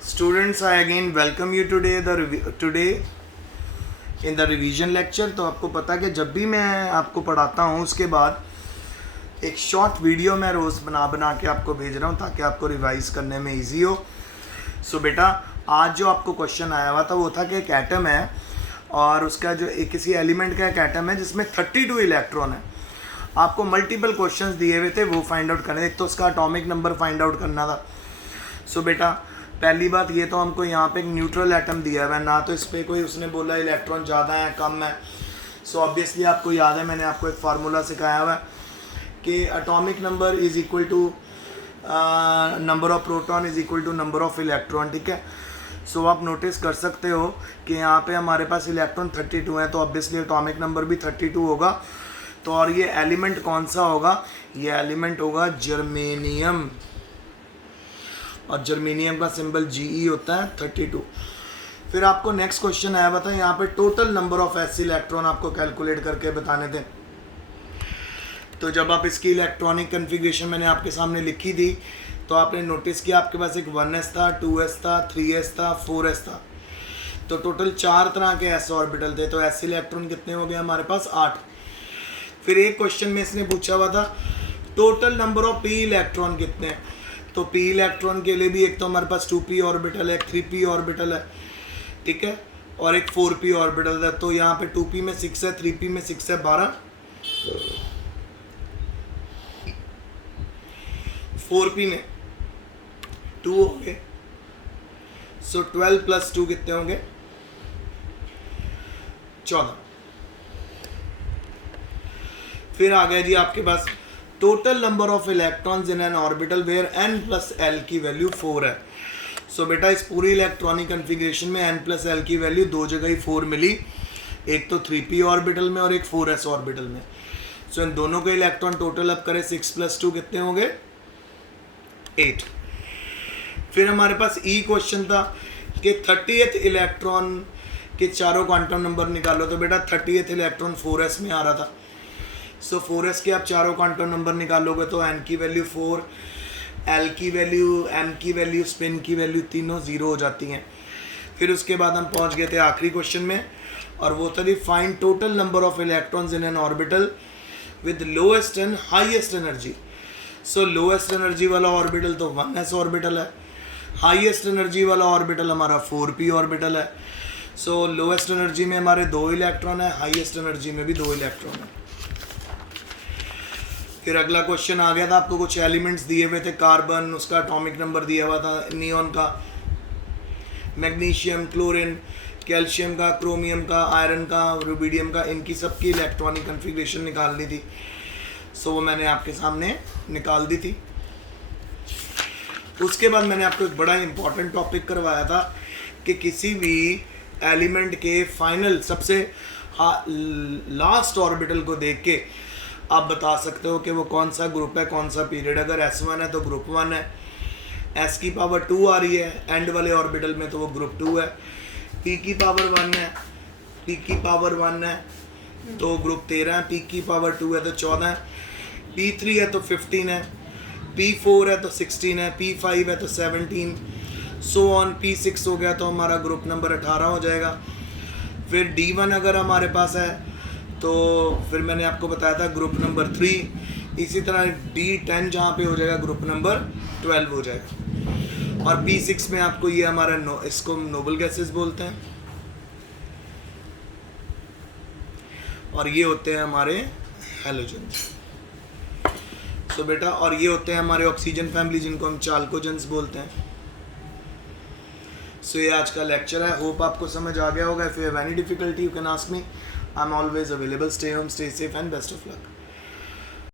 Students, I again welcome you today in the revision lecture। तो आपको पता है कि जब भी मैं आपको पढ़ाता हूँ उसके बाद एक शॉर्ट वीडियो मैं रोज़ बना के आपको भेज रहा हूँ ताकि आपको रिवाइज करने में इजी हो। सो बेटा, आज जो आपको क्वेश्चन आया हुआ था वो था कि एक एटम है और उसका जो एक किसी एलिमेंट का एक एटम है जिसमें 32 इलेक्ट्रॉन है। आपको मल्टीपल क्वेश्चंस दिए हुए थे, वो फाइंड आउट करने। एक तो उसका एटॉमिक नंबर फाइंड आउट करना था। सो बेटा, पहली बात ये तो हमको यहाँ पे एक न्यूट्रल एटम दिया हुआ है ना, तो इस पर कोई उसने बोला इलेक्ट्रॉन ज़्यादा है कम है। सो ऑब्वियसली आपको याद है मैंने आपको एक फार्मूला सिखाया हुआ है कि atomic number is equal to number of proton is equal to number of electron. ठीक है। सो आप नोटिस कर सकते हो कि यहाँ पे हमारे पास इलेक्ट्रॉन 32 है, तो ऑब्वियसली एटॉमिक नंबर भी 32 होगा। तो और ये एलिमेंट कौन सा होगा? ये एलिमेंट होगा जर्मेनियम, और जर्मेनियम का सिंबल Ge होता है 32। फिर आपको नेक्स्ट क्वेश्चन आया हुआ था यहाँ पे total number of s electron आपको कैलकुलेट करके बताने थे। तो जब आप इसकी इलेक्ट्रॉनिक कन्फिग्रेशन मैंने आपके सामने लिखी थी तो आपने नोटिस किया आपके पास एक 1s था, 2s था, 3s था, 4s था। तो टोटल 4 तरह के s ऑर्बिटल थे। तो s इलेक्ट्रॉन कितने हो गए हमारे पास? 8। फिर एक क्वेश्चन में इसने पूछा हुआ था total number of p electron कितने हैं। तो p इलेक्ट्रॉन के लिए भी एक तो हमारे पास 2p ऑर्बिटल है, एक 3p ऑर्बिटल है, ठीक है, और एक 4p ऑर्बिटल है। तो यहाँ पे 2p में 6 है, 3p में 6 है 12, 4p में 2 हो गए। सो 12 + 2 कितने होंगे? 14। फिर आ गया जी आपके पास total number of electrons in an orbital where n + l की वैल्यू 4 है। सो बेटा, इस पूरी इलेक्ट्रॉनिक कन्फिग्रेशन में n + l की वैल्यू दो जगह ही 4 मिली, एक तो 3p ऑर्बिटल में और एक 4s ऑर्बिटल में। सो इन दोनों के इलेक्ट्रॉन टोटल अब करें 6 + 2 कितने हो गए? 8। फिर हमारे पास क्वेश्चन था कि 30th इलेक्ट्रॉन के चारों क्वांटम नंबर निकालो। तो बेटा 30th इलेक्ट्रॉन 4s में आ रहा था। सो 4s के आप चारों क्वांटम नंबर निकालोगे तो n की वैल्यू 4, l की वैल्यू, m की वैल्यू, स्पिन की वैल्यू तीनों 0 हो जाती हैं। फिर उसके बाद हम पहुंच गए थे आखिरी क्वेश्चन में, और वो था find total number of electrons in an orbital with lowest and highest energy. So lowest energy वाला ऑर्बिटल तो 1s ऑर्बिटल है, हाईएस्ट एनर्जी वाला ऑर्बिटल हमारा 4p ऑर्बिटल है। सो लोएस्ट एनर्जी में हमारे 2 इलेक्ट्रॉन है, हाईएस्ट एनर्जी में भी 2 इलेक्ट्रॉन है। फिर अगला क्वेश्चन आ गया था, आपको कुछ एलिमेंट्स दिए हुए थे, कार्बन, उसका एटॉमिक नंबर दिया हुआ था, नियॉन का, मैग्नीशियम, क्लोरीन, कैल्शियम का, क्रोमियम का, आयरन का, रुबिडियम का, इनकी सबकी इलेक्ट्रॉनिक कन्फिग्रेशन निकालनी थी। सो वो मैंने आपके सामने निकाल दी थी। उसके बाद मैंने आपको एक बड़ा इंपॉर्टेंट टॉपिक करवाया था कि किसी भी एलिमेंट के फाइनल सबसे लास्ट ऑर्बिटल को देख के आप बता सकते हो कि वो कौन सा ग्रुप है, कौन सा पीरियड। अगर S1 है तो ग्रुप 1 है, S की पावर 2 आ रही है एंड वाले ऑर्बिटल में तो वो ग्रुप 2 है, P की पावर 1 है, P की पावर 1 है तो ग्रुप 13 है, P की पावर 2 है तो 14 है, P3 है तो 15 है, P4 है तो 16 है, P5 है तो 17, सो ऑन। P6 हो गया तो हमारा ग्रुप नंबर 18 हो जाएगा। फिर D1 अगर हमारे पास है तो फिर मैंने आपको बताया था ग्रुप नंबर 3। इसी तरह D10 जहाँ पे हो जाएगा ग्रुप नंबर 12 हो जाएगा। और P6 में आपको ये हमारा इसको नोबल गैसेस बोलते हैं, और ये होते हैं हमारे हैलोजन्स। तो बेटा, और ये होते हैं हमारे ऑक्सीजन फैमिली जिनको हम चाल्कोजेंस बोलते हैं। सो ये आज का लेक्चर है, होप आपको समझ आ गया होगा। If you have any difficulty you can ask me, I am always available. Stay home, stay safe and best of luck.